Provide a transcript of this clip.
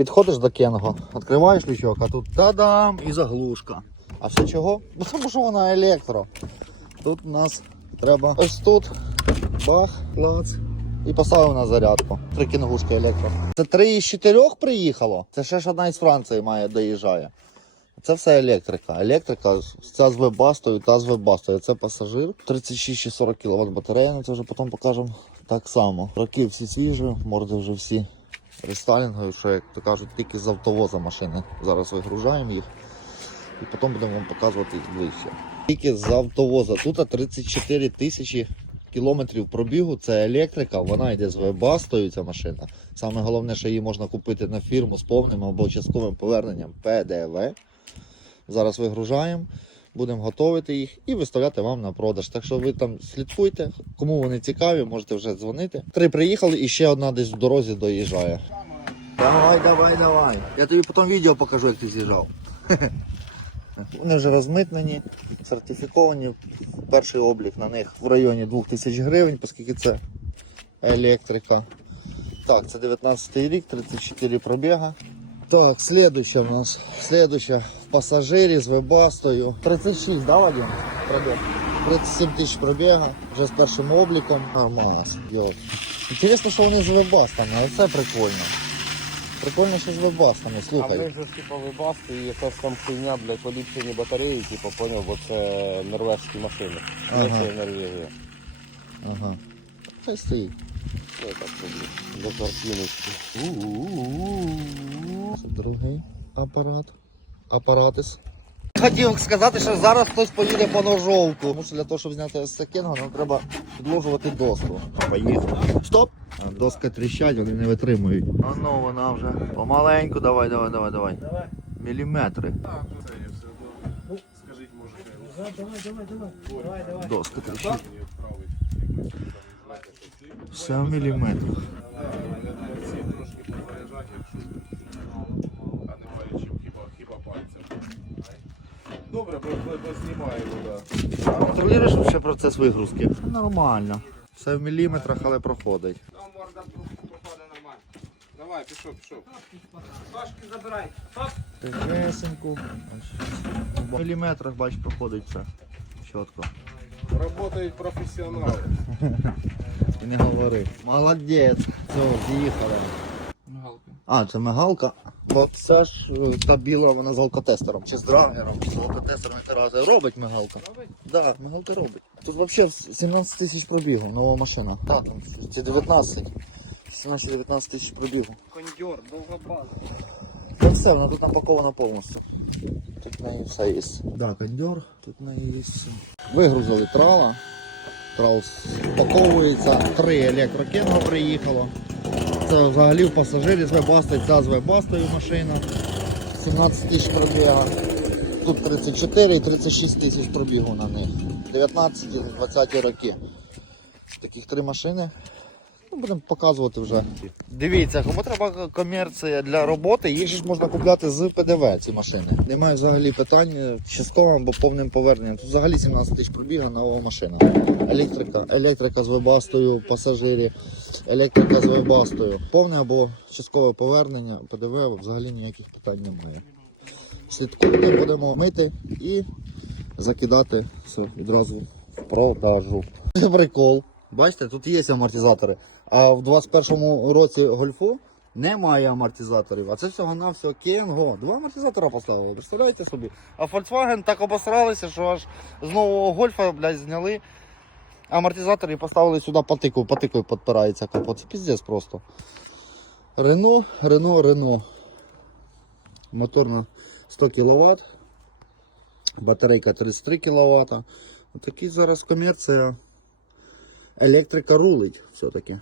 Підходиш до Кенго, відкриваєш лючок, а тут та-дам і заглушка. А все чого? Бо Тому що вона електро. Тут у нас треба ось тут, бах, клац. І поставив на зарядку. Три кінгушки електро. Це три із чотирьох приїхало. Це ще ж одна із Франції має доїжджає. Це все електрика. Електрика, ця з вебастою, та з вебастою. Це пасажир. 36 чи 40 кВт батарея, ну це вже потім покажемо так само. Роки всі свіжі, морди вже всі рестайлінгові, що як то кажуть, тільки з автовоза машини. Зараз вигружаємо їх і потім будемо вам показувати їх ближче. Тільки з автовоза. Тут 34 тисячі кілометрів пробігу. Це електрика, вона йде з вебастою, ця машина. Саме головне, що її можна купити на фірму з повним або частковим поверненням ПДВ. Зараз вигружаємо, будемо готувати їх і виставляти вам на продаж. Так що ви там слідкуйте, кому вони цікаві, можете вже дзвонити. Три приїхали і ще одна десь в дорозі доїжджає. Давай, давай, давай. Я тобі потім відео покажу, як ти з'їжджав. Вони вже розмитнені, сертифіковані. Перший облік на них в районі 2000 гривень, оскільки це електрика. Так, це 19 рік, 34 пробіга. Так, следующая у нас. Следующая пасажирі з вебастою. 36, да, Вадим? Пробіг. 37 тисяч пробіга, вже з першим обліком. Нормас, йо. Інтересно, що вони з вебастами, але це прикольно. Прикольно, що з вебастами, А слухай. ми ж типу вибасти і якась там хуйня, блядь, поліпшені батареї, типу, поняв, бо це норвезькі машини. Ага. Ага. Це Норвегія. Ага. Хай стоїть. Що я так роблю? До картиночки. Другий апарат. Апаратис. Хотів сказати, що зараз хтось поїде по ножовку. Тому що для того, щоб зняти стакінго, нам треба підложувати доску. Поїхали. Стоп! Доска тріщать, вони не витримують. А ну вона вже. Помаленьку, давай, давай, давай, давай. Міліметри. Доска тріщить. Все в міліметрах. Познімаємо. Контролюєш ще процес вигрузки? Нормально. Все в міліметрах, але проходить. Там морда проходить нормально. Давай, пішов, пішов. Тихесеньку. В міліметрах, бач, проходить все. Чітко. Работають професіонали. Не говори. Молодець. Все, з'їхали. Мигалка. А, це мигалка. Бо це ж е, та біла, вона з алкотестером. Чи з драгером. З алкотестером рази. Робить мигалка? Робить? Так, да, мигалка робить. Тут взагалі 17 тисяч пробігу, нова машина. Так, там чи 19. 17-19 тисяч пробігу. Кондьор, довгобаза. Та все, воно тут напаковано повністю. Тут в неї все є. Да, кондьор, тут в неї є все. Вигрузили трала. Трал спаковується. Три електрокенго приїхало. Це взагалі в пасажирі з вебастою, ця з вебастою машина. 17 тисяч пробіга. Тут 34 і 36 тисяч пробігу на них. 19-20 роки. Таких три машини. Ну, будемо показувати вже. Дивіться, кому треба комерція для роботи, їх ж можна купляти з ПДВ ці машини. Немає взагалі питань частковим або повним поверненням. Тут взагалі 17 тисяч пробіга нова машина. Електрика, електрика з вебастою, пасажирі, електрика з вебастою. Повне або часткове повернення, ПДВ взагалі ніяких питань немає. Слідкуйте, будемо мити і закидати все відразу в продажу. Це прикол. Бачите, тут є амортизатори. А в 21-му році гольфу немає амортизаторів. А це всього на всього Кенго. Два амортизатора поставили, представляєте собі. А Volkswagen так обосралися, що аж з нового гольфа блядь, зняли амортизатори і поставили сюди патику. Патикою підпирається капот. Це піздець просто. Рено, Рено, Рено. Мотор на 100 кВт. Батарейка 33 кВт. Отакий зараз комерція. Електрика рулить все-таки.